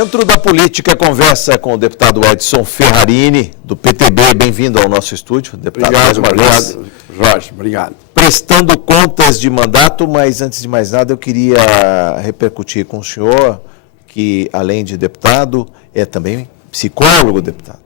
Centro da Política conversa com o deputado Edson Ferrarini, do PTB. Bem-vindo ao nosso estúdio, deputado. Obrigado, Jorge. Obrigado. Prestando contas de mandato, mas antes de mais nada eu queria repercutir com o senhor, que além de deputado, é também psicólogo, deputado,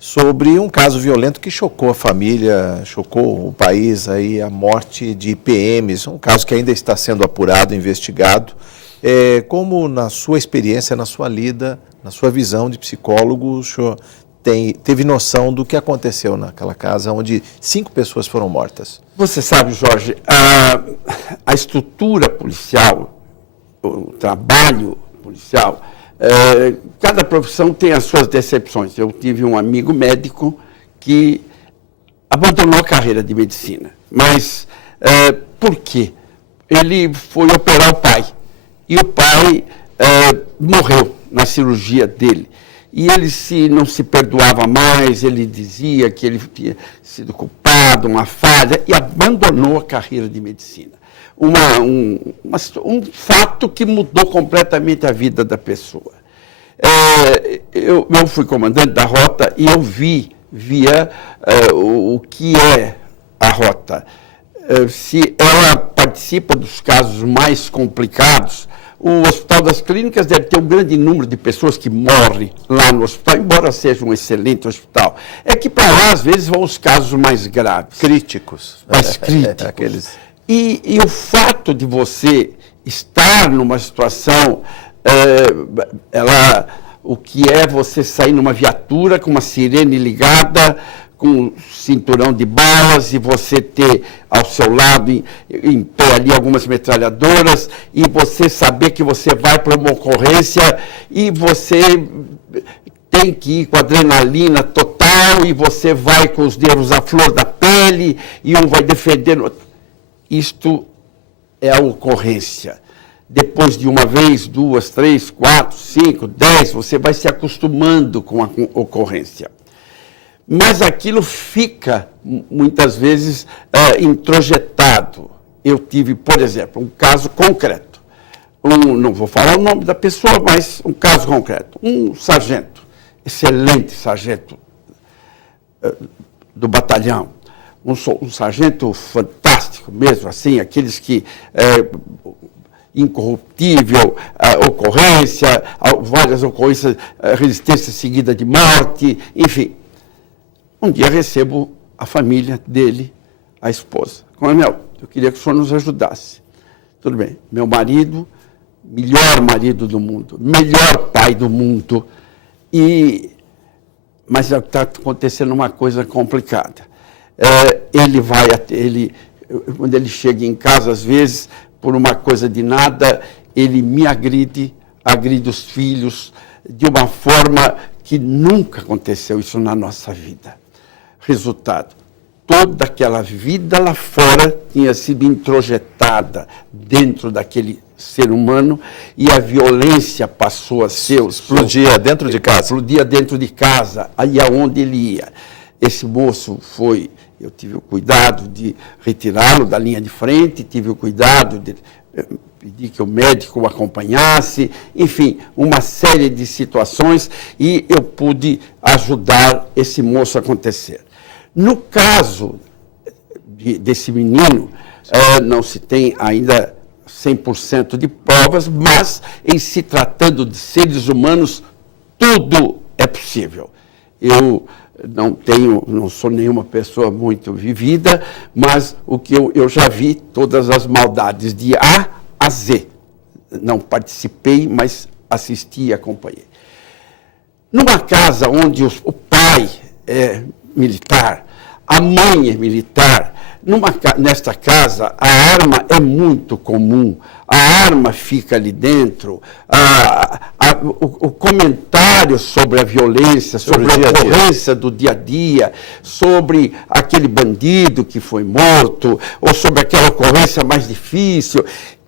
sobre um caso violento que chocou a família, chocou o país, aí, a morte de PMs, um caso que ainda está sendo apurado, investigado. Como na sua experiência, na sua lida, na sua visão de psicólogo, o senhor teve noção do que aconteceu naquela casa onde 5 pessoas foram mortas? Você sabe, Jorge, a estrutura policial, o trabalho policial, cada profissão tem as suas decepções. Eu tive um amigo médico que abandonou a carreira de medicina. Mas por quê? Ele foi operar o pai. E o pai morreu na cirurgia dele. E ele não se perdoava mais, ele dizia que ele tinha sido culpado, uma falha, e abandonou a carreira de medicina. Um fato que mudou completamente a vida da pessoa. Eu fui comandante da rota e eu via o que é a rota. Se ela participa dos casos mais complicados, o Hospital das Clínicas deve ter um grande número de pessoas que morrem lá no hospital, embora seja um excelente hospital. É que para lá, às vezes, vão os casos mais graves. Críticos. Mais críticos. E o fato de você estar numa situação, o que é você sair numa viatura com uma sirene ligada, com um cinturão de balas, e você ter ao seu lado, em pé ali, algumas metralhadoras, e você saber que você vai para uma ocorrência e você tem que ir com adrenalina total, e você vai com os nervos à flor da pele, e um vai defendendo. Isto é a ocorrência. Depois de uma vez, 2, 3, 4, 5, 10, você vai se acostumando com a ocorrência. Mas aquilo fica, muitas vezes, introjetado. Eu tive, por exemplo, um caso concreto. Não vou falar o nome da pessoa, mas um caso concreto. Um sargento, excelente sargento do batalhão. Um sargento fantástico mesmo, assim, aqueles que... incorruptível, ocorrência, várias ocorrências, resistência seguida de morte, enfim. Um dia recebo a família dele, a esposa. Coronel, eu queria que o senhor nos ajudasse. Tudo bem, meu marido, melhor marido do mundo, melhor pai do mundo, mas está acontecendo uma coisa complicada. Quando ele chega em casa, às vezes, por uma coisa de nada, ele me agride os filhos, de uma forma que nunca aconteceu isso na nossa vida. Resultado, toda aquela vida lá fora tinha sido introjetada dentro daquele ser humano, e a violência passou a ser... Explodia dentro de casa. Explodia dentro de casa, aí aonde ele ia. Esse moço foi... Eu tive o cuidado de retirá-lo da linha de frente, tive o cuidado de pedir que o médico o acompanhasse, enfim, uma série de situações, e eu pude ajudar esse moço a acontecer. No caso desse menino, não se tem ainda 100% de provas, mas em se tratando de seres humanos, tudo é possível. Eu não sou nenhuma pessoa muito vivida, mas o que eu já vi, todas as maldades de A a Z. Não participei, mas assisti e acompanhei. Numa casa onde o pai é militar, a mãe é militar, nesta casa a arma é muito comum, a arma fica ali dentro, o comentário sobre a violência, sobre a ocorrência do dia a dia, sobre aquele bandido que foi morto, ou sobre aquela ocorrência mais difícil,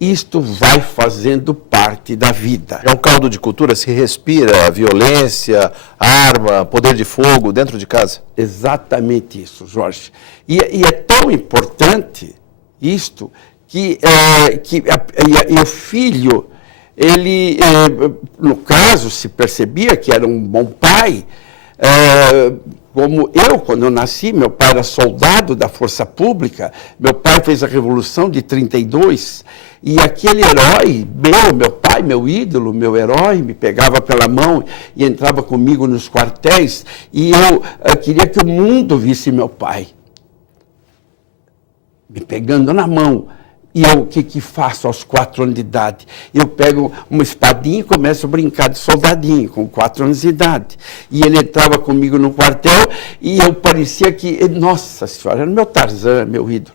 isto vai fazendo parte da vida. É um caldo de cultura, se respira violência, arma, poder de fogo dentro de casa? Exatamente isso, Jorge. E é tão importante isto que o filho, ele, no caso, se percebia que era um bom pai. Como eu, quando eu nasci, meu pai era soldado da Força Pública, meu pai fez a Revolução de 32, e aquele herói, meu pai, meu ídolo, meu herói, me pegava pela mão e entrava comigo nos quartéis, e eu queria que o mundo visse meu pai, me pegando na mão. E eu, o que faço aos 4 anos de idade? Eu pego uma espadinha e começo a brincar de soldadinho, com 4 anos de idade. E ele entrava comigo no quartel e eu parecia que, nossa senhora, era meu Tarzan, meu ídolo.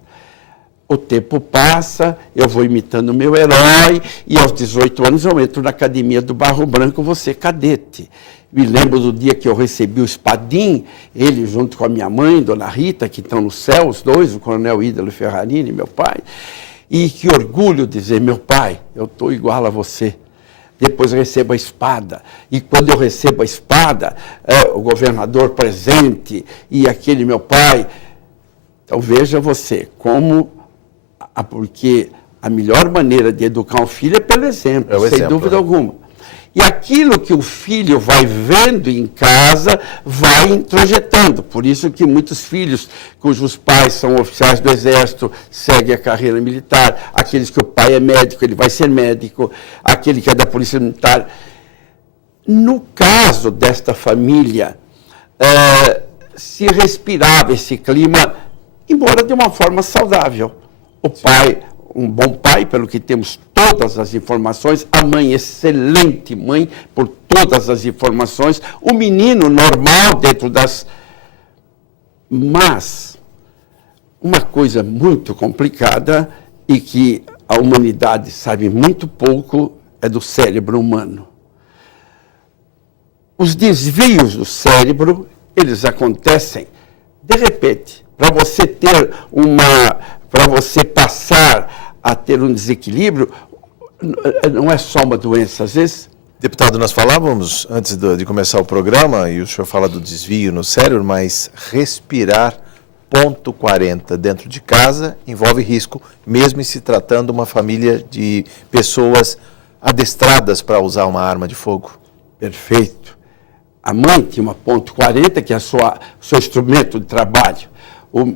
O tempo passa, eu vou imitando o meu herói, e aos 18 anos eu entro na Academia do Barro Branco, vou ser cadete. Me lembro do dia que eu recebi o espadim, ele junto com a minha mãe, Dona Rita, que estão no céu, os dois, o Coronel Ídalo Ferrarini, meu pai. E que orgulho dizer, meu pai, eu estou igual a você. Depois eu recebo a espada. E quando eu recebo a espada, o governador presente e aquele meu pai. Então veja você, porque a melhor maneira de educar um filho é pelo exemplo, sem dúvida alguma. E aquilo que o filho vai vendo em casa, vai introjetando. Por isso que muitos filhos cujos pais são oficiais do Exército seguem a carreira militar. Aqueles que o pai é médico, ele vai ser médico. Aquele que é da Polícia Militar. No caso desta família, se respirava esse clima, embora de uma forma saudável. O pai, um bom pai, pelo que temos todas as informações, a mãe, excelente mãe, por todas as informações, o menino normal dentro das... Mas, uma coisa muito complicada e que a humanidade sabe muito pouco é do cérebro humano. Os desvios do cérebro, eles acontecem de repente, para você passar a ter um desequilíbrio, não é só uma doença, às vezes. Deputado, nós falávamos antes de começar o programa, e o senhor fala do desvio no cérebro, mas respirar ponto 40 dentro de casa envolve risco, mesmo em se tratando de uma família de pessoas adestradas para usar uma arma de fogo. Perfeito. A mãe tinha uma ponto 40, que é o seu instrumento de trabalho.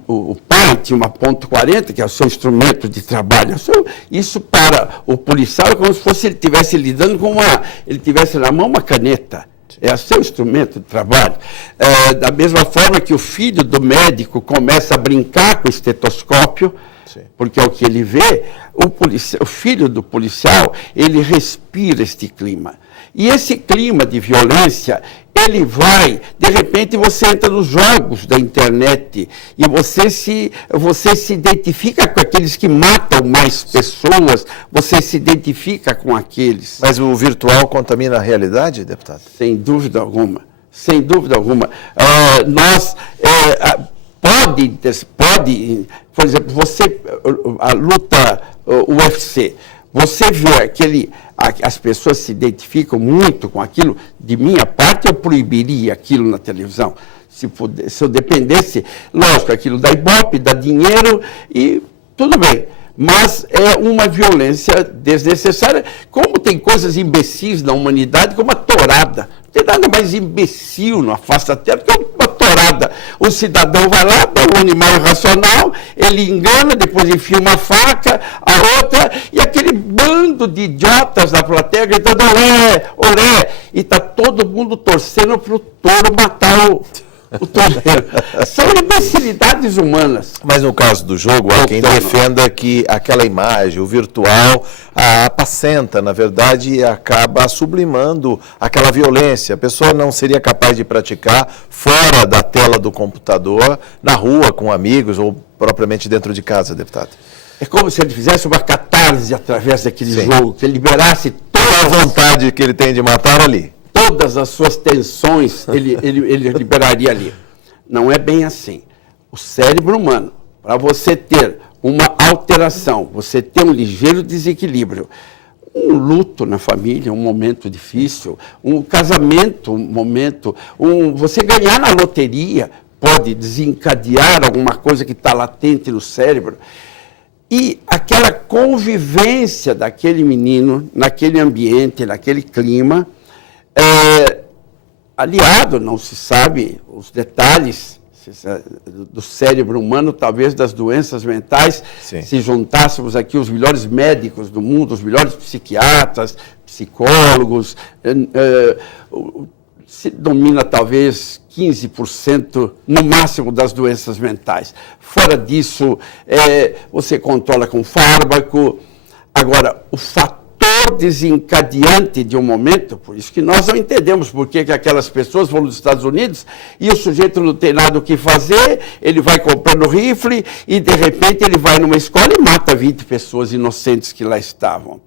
O pai tinha uma ponto 40, que é o seu instrumento de trabalho. Isso para o policial é como se fosse ele estivesse lidando com ele tivesse na mão uma caneta. É o seu instrumento de trabalho. Da mesma forma que o filho do médico começa a brincar com o estetoscópio, sim, porque é o que ele vê, o filho do policial, ele respira este clima. E esse clima de violência, ele vai, de repente você entra nos jogos da internet e você se identifica com aqueles que matam mais pessoas, você se identifica com aqueles. Mas o virtual contamina a realidade, deputado? Sem dúvida alguma, sem dúvida alguma. Pode, por exemplo, a luta UFC, você vê as pessoas se identificam muito com aquilo. De minha parte, eu proibiria aquilo na televisão. Se eu dependesse, lógico, aquilo dá ibope, dá dinheiro e tudo bem. Mas é uma violência desnecessária. Como tem coisas imbecis na humanidade, como a tourada. Não tem nada mais imbecil na face da terra do que uma tourada. O cidadão vai lá, dá um animal irracional, ele engana, depois enfia uma faca, a outra, e aquele bando de idiotas na plateia gritando olé, olé, e está todo mundo torcendo para o touro matar o toureiro. São imbecilidades humanas. Mas no caso do jogo, há quem defenda que aquela imagem, o virtual, apacenta, na verdade, e acaba sublimando aquela violência. A pessoa não seria capaz de praticar fora da tela do computador, na rua, com amigos ou propriamente dentro de casa, deputado. É como se ele fizesse uma catarse através daquele sim, jogo, que ele liberasse toda a vontade que ele tem de matar ali. Todas as suas tensões ele liberaria ali. Não é bem assim. O cérebro humano, para você ter uma alteração, você ter um ligeiro desequilíbrio, um luto na família, um momento difícil, um casamento, um momento, você ganhar na loteria pode desencadear alguma coisa que está latente no cérebro. E aquela convivência daquele menino, naquele ambiente, naquele clima, aliado, não se sabe os detalhes do cérebro humano, talvez das doenças mentais, Sim. se juntássemos aqui os melhores médicos do mundo, os melhores psiquiatras, psicólogos, se domina talvez 15% no máximo das doenças mentais. Fora disso, você controla com fármaco. Agora, o fator desencadeante de um momento, por isso que nós não entendemos por que aquelas pessoas vão nos Estados Unidos e o sujeito não tem nada o que fazer, ele vai comprando rifle e, de repente, ele vai numa escola e mata 20 pessoas inocentes que lá estavam.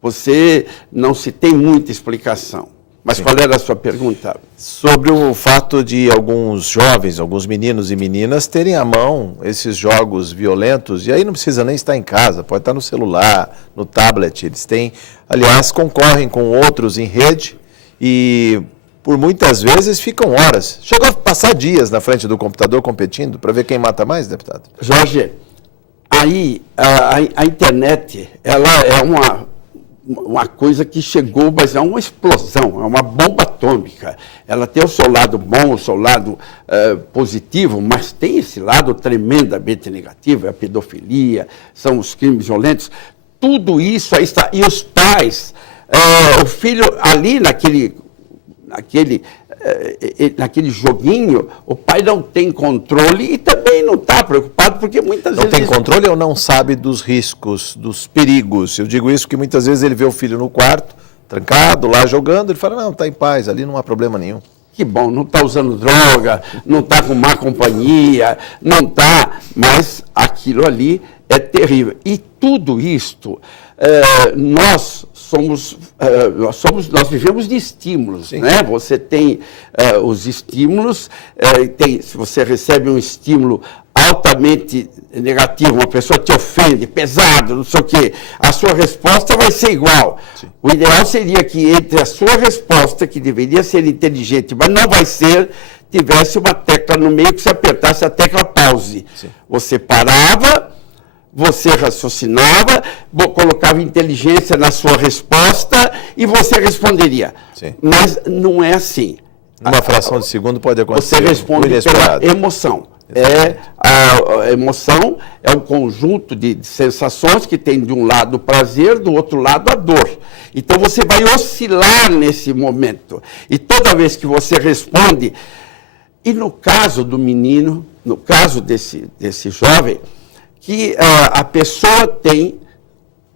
Você não se tem muita explicação. Mas Sim. Qual era a sua pergunta? Sobre o fato de alguns jovens, alguns meninos e meninas terem à mão esses jogos violentos, e aí não precisa nem estar em casa, pode estar no celular, no tablet, eles têm, aliás, concorrem com outros em rede e por muitas vezes ficam horas. Chegou a passar dias na frente do computador competindo para ver quem mata mais, deputado? Jorge, aí a internet, ela é uma coisa que chegou, mas é uma explosão, é uma bomba atômica. Ela tem o seu lado bom, o seu lado positivo, mas tem esse lado tremendamente negativo, é a pedofilia, são os crimes violentos. Tudo isso aí está. E os pais, o filho ali naquele joguinho, o pai não tem controle e também não está preocupado, porque muitas vezes... Não tem controle ou não sabe dos riscos, dos perigos? Eu digo isso porque muitas vezes ele vê o filho no quarto, trancado, lá jogando, ele fala, não, está em paz, ali não há problema nenhum. Que bom, não está usando droga, não está com má companhia, não está, mas aquilo ali é terrível. E tudo isto, nós vivemos de estímulos, Sim. né? Você tem os estímulos, se você recebe um estímulo altamente negativo, uma pessoa te ofende, pesado, não sei o quê, a sua resposta vai ser igual. Sim. O ideal seria que entre a sua resposta, que deveria ser inteligente, mas não vai ser, tivesse uma tecla no meio que você apertasse a tecla pause. Sim. Você parava, você raciocinava, colocava inteligência na sua resposta e você responderia. Sim. Mas não é assim. Uma fração de segundo pode acontecer. Você responde pela emoção. A emoção é um conjunto de sensações que tem de um lado o prazer, do outro lado a dor. Então você vai oscilar nesse momento. E toda vez que você responde, e no caso do menino, no caso desse jovem, que a pessoa tem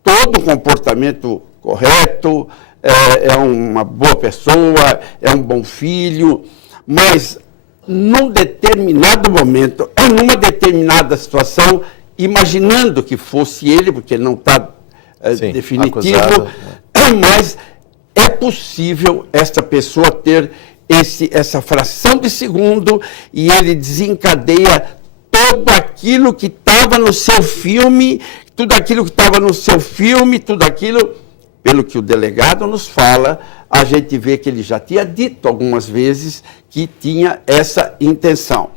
todo o comportamento correto, é uma boa pessoa, é um bom filho, mas num determinado momento, numa determinada situação, imaginando que fosse ele, porque não está definitivo, acusado, mas é possível essa pessoa ter essa fração de segundo e ele desencadeia tudo aquilo que estava no seu filme, tudo aquilo, pelo que o delegado nos fala, a gente vê que ele já tinha dito algumas vezes que tinha essa intenção.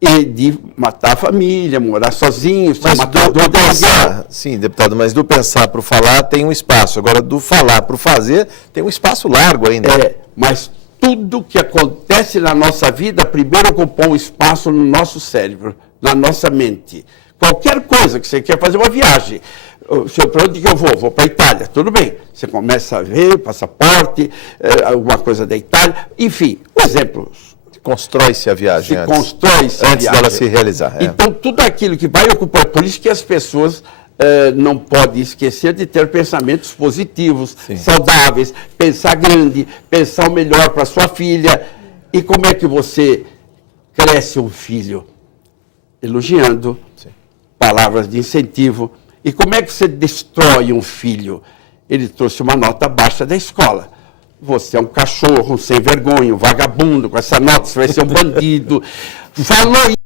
E de matar a família, morar sozinho, mas matar do pensar, sim, deputado, mas do pensar para o falar tem um espaço. Agora, do falar para o fazer, tem um espaço largo ainda. Mas tudo que acontece na nossa vida, primeiro ocupou um espaço no nosso cérebro, na nossa mente. Qualquer coisa que você quer fazer uma viagem, para onde que eu vou? Vou para a Itália, tudo bem. Você começa a ver passaporte, alguma coisa da Itália, enfim, um exemplo. Constrói-se a viagem antes dela se realizar. Então, tudo aquilo que vai ocupar, por isso que as pessoas não podem esquecer de ter pensamentos positivos, Sim. saudáveis, pensar grande, pensar o melhor para sua filha. E como é que você cresce um filho? Elogiando, Sim. palavras de incentivo. E como é que você destrói um filho? Ele trouxe uma nota baixa da escola. Você é um cachorro, sem vergonha, um vagabundo, com essa nota, você vai ser um bandido. Falou